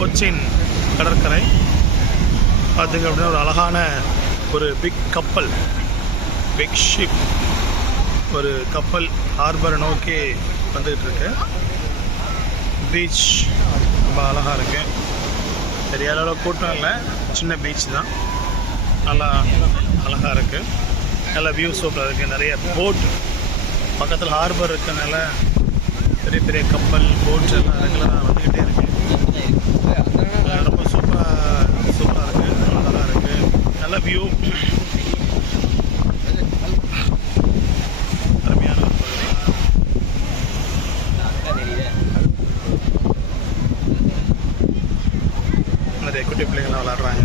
கொச்சின் கடற்கரை. பார்த்திங்க அப்படின்னா ஒரு அழகான ஒரு பிக் கப்பல், பிக் ஷிப், ஒரு கப்பல் ஹார்பரை நோக்கி வந்துகிட்டு இருக்கு. பீச் ரொம்ப அழகாக இருக்கு. பெரிய அளவில் கூட்டம் இல்லை, சின்ன பீச் தான். நல்லா அழகாக இருக்குது. நல்ல வியூ சூப்பராக இருக்குது. நிறைய போட் பக்கத்தில் ஹார்பர் இருக்கிறதுனால பெரிய பெரிய கப்பல் போட்ஸ் எல்லாம் ரெகுலராக வந்துக்கிட்டே இருக்குது. ரொம்ப சூப்பராக இருக்குது, அழகாக இருக்குது. நல்ல வியூ, அருமையான ஒரு பகுதி. நிறைய குட்டி பிள்ளைங்களாம் விளாட்றாங்க.